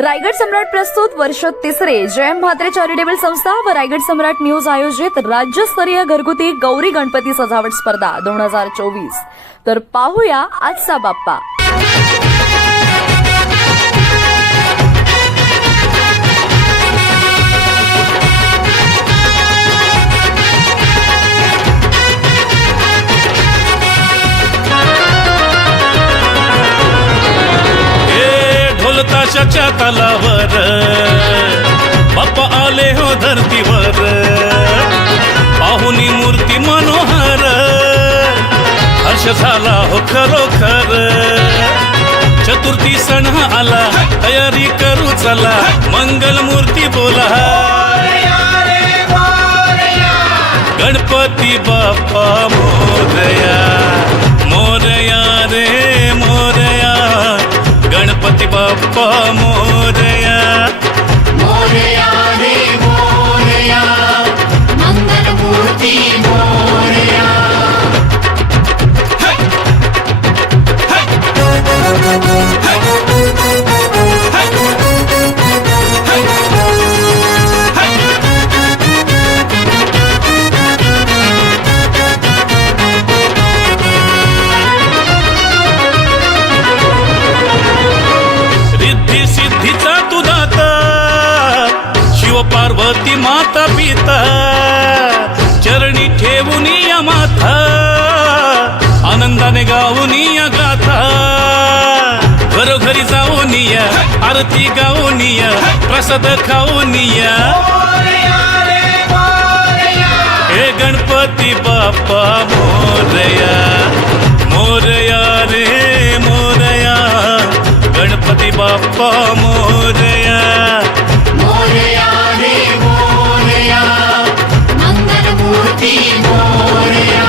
रायगड सम्राट प्रस्तुत वर्ष तिसरे जयम म्हात्रे चॅरिटेबल संस्था व रायगड सम्राट न्यूज आयोजित राज्यस्तरीय घरगुती गौरी गणपती सजावट स्पर्धा 2024। तर पाहूया आजचा बाप्पा। ताशाच्या तालावर बाप्पा आले हो धरतीवर, पाहुनी मूर्ती मनोहर, हर्ष झाला हो खरोखर। चतुर्थी सण आला, तयारी करू चला, मंगल मूर्ती बोला, गणपती बाप्पा मोरया, मोरया रे मोरया, गणपती बाप्पा मोरया, मोरया रे मोरया, मंगल मूर्ती मोरया। पार्वती माता पिता चरणी ठेवून या माथा, आनंदाने गाऊन या गाथा, घरोघरी जाऊन या, आरती गाऊन या, प्रसाद खाऊन या, हे गणपती बाप्पा मोरया, मोरया रे मोरया, गणपती बाप्पा मोरया, मोरया रे मोरया, मंगल मूर्ती मोरया।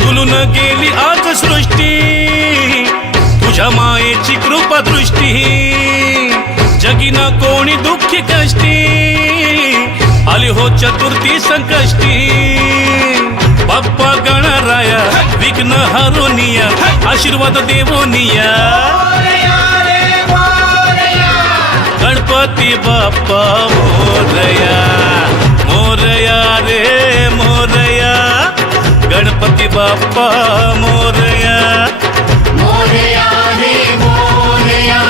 फुलून गेली आज सृष्टी, तुझ्या मायेची कृपा दृष्टी, जगीन कोणी दुःखी कष्टी, आली हो चतुर्थी संकष्टी, बाप्पा गणराया विघ्न हरुनिया, आशीर्वाद देवोनिया, गणपती बाप्पा मोरया, मोरया रे मोरया, गणपती बाप्पा मोरया, मोरया रे मोरया,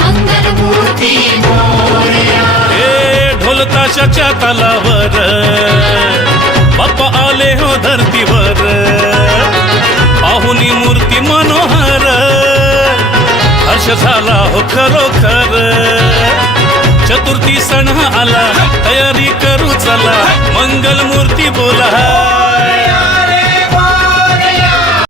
मंगल मूर्ती मोरया। हे ढोल ताशाच्या तालावर बाप्पा आले हो धरतीवर, पाहुनी मूर्ती मनोहर, हर्ष झाला हो खरोखर। चतुर्थी सण आला, तयारी करू चला, मंगल मूर्ती बोला,